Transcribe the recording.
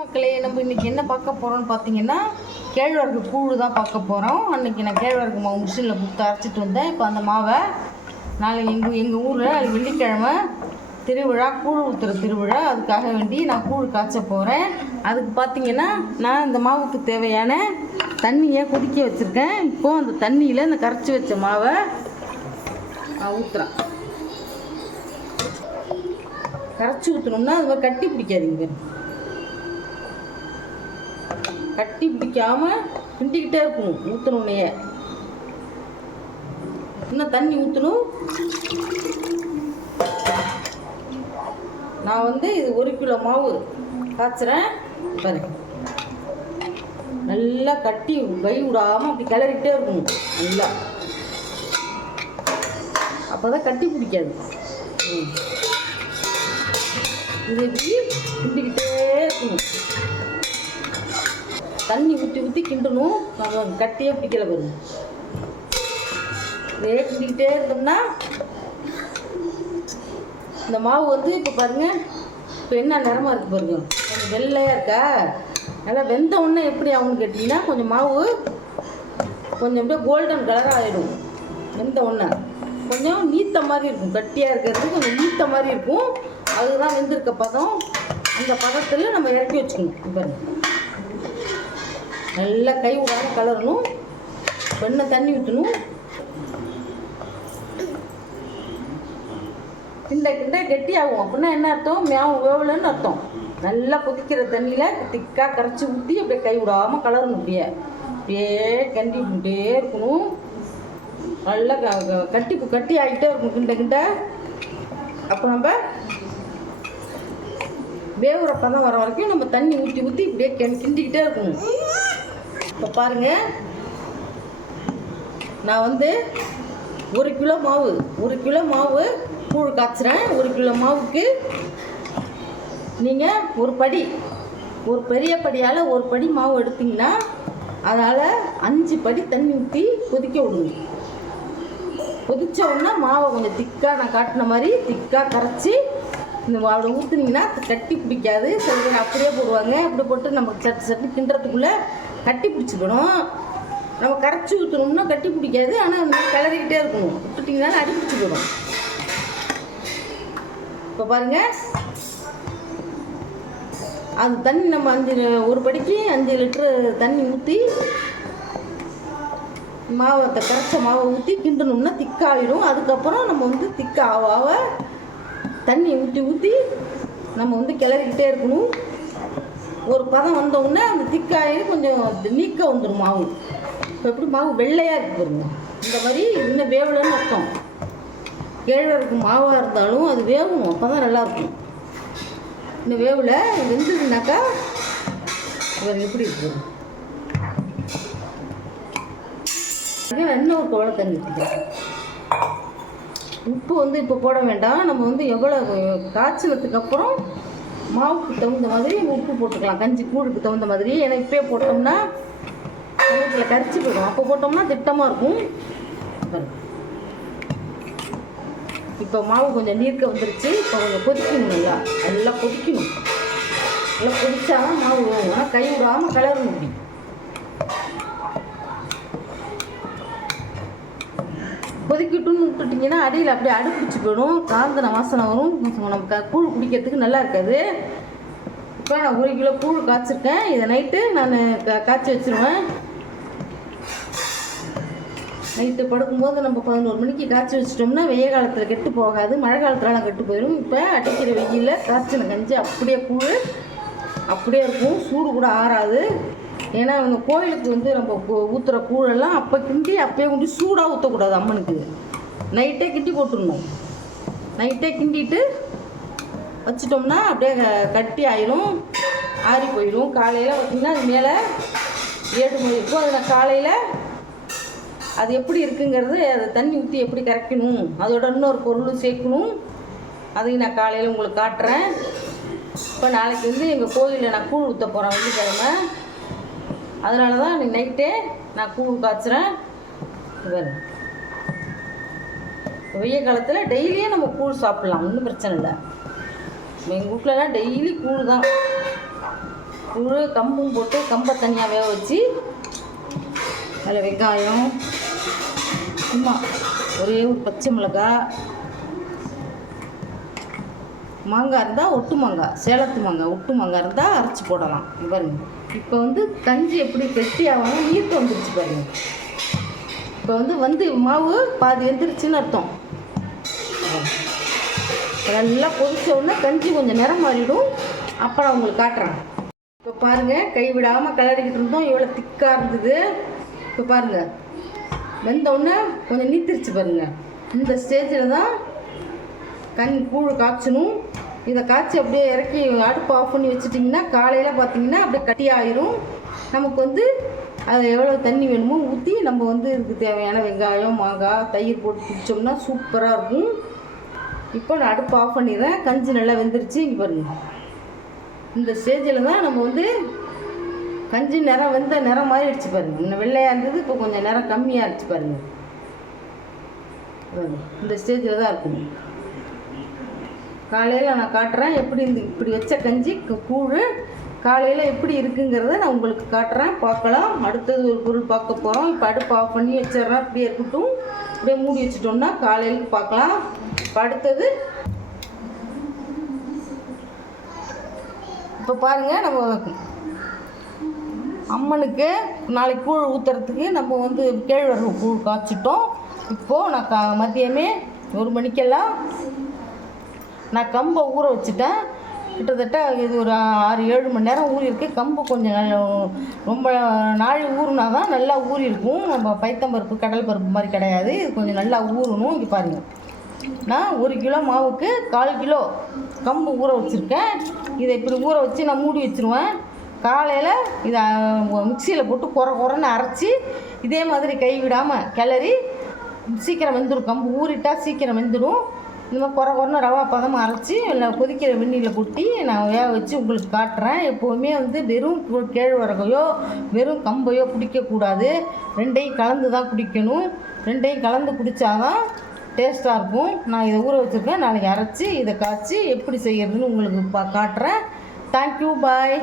மக்களே, நம்ம இன்றைக்கி என்ன பார்க்க போகிறோம்னு பார்த்தீங்கன்னா, கேழ்வரகு கூழு தான் பார்க்க போகிறோம். அன்றைக்கி நான் கேழ்வரகு மாவு மிஷினில் கொடுத்து அரைச்சிட்டு வந்தேன். இப்போ அந்த மாவை நாளைக்கு எங்கள் ஊரில் வெள்ளிக்கிழமை திருவிழா, கூழ் ஊற்றுற திருவிழா, அதுக்காக வேண்டி நான் கூழ் காய்ச்ச போகிறேன். அதுக்கு பார்த்தீங்கன்னா, நான் இந்த மாவுக்கு தேவையான தண்ணியை கொதிக்க வச்சுருக்கேன். இப்போது அந்த தண்ணியில் இந்த கரைச்சி வச்ச மாவை நான் ஊற்றுறேன். கரைச்சி ஊற்றணும்னா அது மாதிரி கட்டி பிடிக்காதீங்க. கட்டி பிடிக்காமல் கிண்டிக்கிட்டே இருக்கணும். ஊற்றணுன்னே இன்னும் தண்ணி ஊற்றணும். நான் இது 1 கிலோ மாவு காய்ச்சுறேன். பாருங்க, நல்லா கட்டி கை விடாமல் அப்படி கிளறிக்கிட்டே இருக்கணும். நல்லா அப்போ தான் கட்டி பிடிக்காது. இது எப்படி கிண்டிக்கிட்டே இருக்கணும். தண்ணி ஊற்றி ஊற்றி கிண்டணும். நம்ம கட்டியே பிடிக்கல பாருங்க. இதே கிண்டிக்கிட்டே இருந்தோம்னா இந்த மாவு இப்போ பாருங்கள், இப்போ என்ன நிறமாக இருக்குது பாருங்க, கொஞ்சம் வெள்ளையாக இருக்கா. நல்லா வெந்த உடனே எப்படி ஆகும்னு கேட்டிங்கன்னா, கொஞ்சம் மாவு கொஞ்சம் அப்படியே கோல்டன் கலராக ஆகிடும். வெந்த உடனே கொஞ்சம் நீத்த மாதிரி இருக்கும். கட்டியாக இருக்கிறது கொஞ்சம் நீத்த மாதிரி இருக்கும். அதுதான் வெந்திருக்க பதம். அந்த பதத்தில் நம்ம இறக்கி வச்சுக்கணும். பாருங்க, நல்லா கை விடாமல் கலரணும். வெண்ணெய் தண்ணி ஊற்றணும். கிண்ட கிண்ட கெட்டி ஆகும். அப்படின்னா என்ன அர்த்தம்? மேவு வேவலன்னு அர்த்தம். நல்லா கொதிக்கிற தண்ணியில் திக்காக கரைச்சி ஊற்றி அப்படியே கை விடாமல் கலரணும். அப்படியே கிண்டிக்கிட்டே இருக்கணும். நல்லா கட்டி ஆகிட்டே இருக்கும். கிண்ட கிண்ட அப்போ நம்ம வேவுற பதம் வர வரைக்கும் நம்ம தண்ணி ஊற்றி ஊற்றி இப்படியே கிண்டிக்கிட்டே இருக்கணும். இப்போ பாருங்கள், நான் 1 கிலோ மாவு கூழ் காய்ச்சுறேன். 1 கிலோ மாவுக்கு நீங்கள் ஒரு பெரிய படியால் 1 படி மாவு எடுத்திங்கன்னா அதால் 5 படி தண்ணி ஊற்றி கொதிக்க விடுங்க. கொதித்த உடனே மாவை கொஞ்சம் திக்காக நான் காட்டின மாதிரி திக்காக கரைச்சி இந்த மாவில் ஊற்றுனீங்கன்னா கட்டி பிடிக்காது. சில பேர் அப்படியே போடுவாங்க. அப்படி போட்டு நம்ம சட்டு கிண்டுறதுக்குள்ளே கட்டி பிடிச்சிக்கணும். நம்ம கரைச்சி ஊற்றணும்னா கட்டி பிடிக்காது. ஆனால் அந்த மாதிரி கிளறிக்கிட்டே இருக்கணும். விட்டுட்டிங்கன்னா அடி பிடிச்சிக்கணும். இப்போ பாருங்கள், அது தண்ணி நம்ம 1 படிக்கு 5 லிட்டரு தண்ணி ஊற்றி மாவை கரைச்ச மாவை ஊற்றி கிண்டணும்னா திக்காகிடும். அதுக்கப்புறம் நம்ம திக்காக ஆக தண்ணி ஊற்றி நம்ம கிளறிக்கிட்டே இருக்கணும். ஒரு பதம் வந்தோடனே அந்த திக்காகி கொஞ்சம் நீக்க வந்துடும் மாவு. இப்போ எப்படி மாவு வெள்ளையாக இருக்கு பாருங்க. இந்த மாதிரி இன்னும் வேவலன்னு அர்த்தம். கேழ்வரகு மாவாக இருந்தாலும் அது வேகணும். அப்போ தான் நல்லாயிருக்கும். இன்னும் வேவில் வெந்ததுனாக்கா இவர் எப்படி இருக்குது. இன்னும் ஒரு கவலை தண்ணி ஊற்றிக்கலாம். உப்பு இப்போ போட வேண்டாம். நம்ம எவ்வளோ காய்ச்சினதுக்கு அப்புறம் மாவுக்கு தகுந்த மாதிரி உப்பு போட்டுக்கலாம். கஞ்சி கூழுக்கு தகுந்த மாதிரி. ஏன்னா இப்போயே போட்டோம்னா வீட்டில் கரிச்சு போயிடும். அப்போ போட்டோம்னா திட்டமாக இருக்கும். இப்போ மாவு கொஞ்சம் நீர்க்க வந்துருச்சு. இப்போ கொஞ்சம் கொதிக்கணும். நல்லா கொதிக்கணும். நல்லா கொதிச்சாலும் மாவு வேணும். ஆனால் கை விடாமல் கலரணும். அப்படி கொதிக்கட்டுன்னு விட்டுட்டிங்கன்னா அடியில் அப்படியே அடுப்பிடிச்சு போயிடும். காந்தன வாசனை வரும். நமக்கு கூழ் குடிக்கிறதுக்கு நல்லா இருக்காது. இப்போ நான் 1 கிலோ கூழ் காய்ச்சிருக்கேன். இதை நைட்டு நான் காய்ச்சி வச்சுருவேன். நைட்டு படுக்கும்போது நம்ம 11 மணிக்கு காய்ச்சி வச்சிட்டோம்னா வெய்ய காலத்தில் கெட்டு போகாது. மழை காலத்துலலாம் கெட்டு போயிடும். இப்போ அடிக்கிற வெயிலில் காய்ச்சின கஞ்சி அப்படியே கூழ் அப்படியே இருக்கும். சூடு கூட ஆறாது. ஏன்னா அவங்க கோயிலுக்கு நம்ம ஊற்றுற கூழெல்லாம் அப்போ கிண்டி அப்பயே கொண்டு சூடாக ஊற்றக்கூடாது. அம்மனுக்கு நைட்டே கிண்டி போட்டுடணும். நைட்டே கிண்டிட்டு வச்சிட்டோம்னா அப்படியே கட்டி ஆயிரும், ஆறி போயிடும். காலையில் பார்த்திங்கன்னா அது மேலே 7 மணி இருக்கும். அது நான் காலையில் அது எப்படி இருக்குங்கிறது, அதை தண்ணி ஊற்றி எப்படி கரைக்கணும், அதோட இன்னொரு பொருள் சேர்க்கணும். அதையும் நான் காலையில் உங்களுக்கு காட்டுறேன். இப்போ நாளைக்கு எங்கள் கோயிலில் நான் கூழ் ஊற்ற போகிறேன் வெள்ளிக்கிழமை. அதனால தான் அன்றைக்கி நைட்டே நான் கூழ் காய்ச்சுறேன். வெய்ய காலத்தில் டெய்லியே நம்ம கூழ் சாப்பிட்லாம். ஒன்றும் பிரச்சனை இல்லை. எங்கள் வீட்டிலலாம் டெய்லி கூழ் தான். கூழ் கம்பும் போட்டு கம்பை தனியாக வேக வச்சு அதில் வெங்காயம், சும்மா ஒரே ஒரு பச்சை மிளகாய், மாங்காய் இருந்தால் ஒட்டு மாங்காய், சேலத்து மாங்காய் ஒட்டு மாங்காய் இருந்தால் அரைச்சி போடலாம். பாருங்க இப்போ வந்து கஞ்சி எப்படி கெட்டியாகணும், நீர்த்து வந்துருச்சு பாருங்க. இப்போ வந்து மாவு பாதி எந்திரிச்சுன்னு அர்த்தம். நல்லா கொதிச்ச உடனே கஞ்சி கொஞ்சம் நிறம் மாறிடும். அப்புறம் உங்களுக்கு காட்டுறேன். இப்போ பாருங்கள், கைவிடாமல் கிளறிக்கிட்டு இருந்தோம், எவ்வளோ திக்காக இருந்தது. இப்போ பாருங்கள் வெந்தவுடனே கொஞ்சம் நீத்திருச்சு பாருங்கள். இந்த ஸ்டேஜில் தான் கூழ் காய்ச்சணும். இதை காய்ச்சி அப்படியே இறக்கி அடுப்பு ஆஃப் பண்ணி வச்சுட்டிங்கன்னா காலையில் பார்த்தீங்கன்னா அப்படியே கட்டியாயிரும். நமக்கு வந்து அது எவ்வளோ தண்ணி வேணுமோ ஊற்றி நம்ம வந்து இதுக்கு தேவையான வெங்காயம், மாங்காய், தயிர் போட்டு குடித்தோம்னா சூப்பராக இருக்கும். இப்போ நான் அடுப்பு ஆஃப் பண்ணிடுறேன். கஞ்சி நல்லா வெந்துருச்சு. இங்கே பாருங்கள், இந்த ஸ்டேஜில் தான் நம்ம வந்து கஞ்சி நிறம் நிறம் மாதிரி அடிச்சு பாருங்கள். இன்னும் வெள்ளையாக இருந்தது, இப்போ கொஞ்சம் நிறம் கம்மியாக அடிச்சு பாருங்கள். இந்த ஸ்டேஜில் தான் இருக்கும். காலையில் நான் காட்டுறேன் எப்படி இப்படி வச்ச கஞ்சி கூழ் காலையில் எப்படி இருக்குங்கிறத நான் உங்களுக்கு காட்டுறேன், பார்க்கலாம். அடுத்தது ஒரு பொருள் பார்க்க போகிறோம். இப்போ அடுப்பு ஆஃப் பண்ணி வச்சிட்றேன், அப்படியே இருக்கட்டும். அப்படியே மூடி வச்சிட்டோம்னா காலையில் பார்க்கலாம். இப்போ அடுத்தது இப்போ பாருங்கள், நம்ம அம்மனுக்கு நாளைக்கு கூழ் ஊற்றுறதுக்கு நம்ம வந்து கேழ்வரகு கூழ் காய்ச்சிட்டோம். இப்போது நான் மதியமே 1 மணிக்கெல்லாம் நான் கம்பை ஊற வச்சுட்டேன். கிட்டத்தட்ட இது ஒரு 6-7 மணி நேரம் ஊறியிருக்கு. கம்பு கொஞ்சம் ரொம்ப நாள் ஊறுனா தான் நல்லா ஊறியிருக்கும். நம்ம பைத்தம்பருப்பு கடல் பருப்பு மாதிரி கிடையாது, இது கொஞ்சம் நல்லா ஊறணும். இங்கே பாருங்கள், நான் 1 கிலோ மாவுக்கு 1/4 கிலோ கம்பு ஊற வச்சுருக்கேன். இதை இப்படி ஊற வச்சு நான் மூடி வச்சுருவேன். காலையில் இதை மிக்சியில் போட்டு குறன்னு அரைச்சி இதே மாதிரி கைவிடாமல் கிளறி சீக்கிரம் வெந்துடும். கம்பு ஊறிட்டால் சீக்கிரம் வெந்துடும். இந்த மாதிரி குறன்னு ரவா பதமாக அரைச்சி இல்லை கொதிக்கிற வெந்நீரில் கொட்டி நான் வேக வச்சு உங்களுக்கு காட்டுறேன். எப்போவுமே வந்து வெறும் கேழ்வரகையோ வெறும் கம்பையோ குடிக்கக்கூடாது, ரெண்டையும் கலந்து தான் குடிக்கணும். ரெண்டையும் கலந்து குடித்தாதான் டேஸ்ட்டாக இருக்கும். நான் இதை ஊற வச்சுருக்கேன். நாளைக்கு அரைச்சி இதை காய்ச்சி எப்படி செய்கிறதுன்னு உங்களுக்கு காட்டுறேன். தேங்க்யூ, பாய்.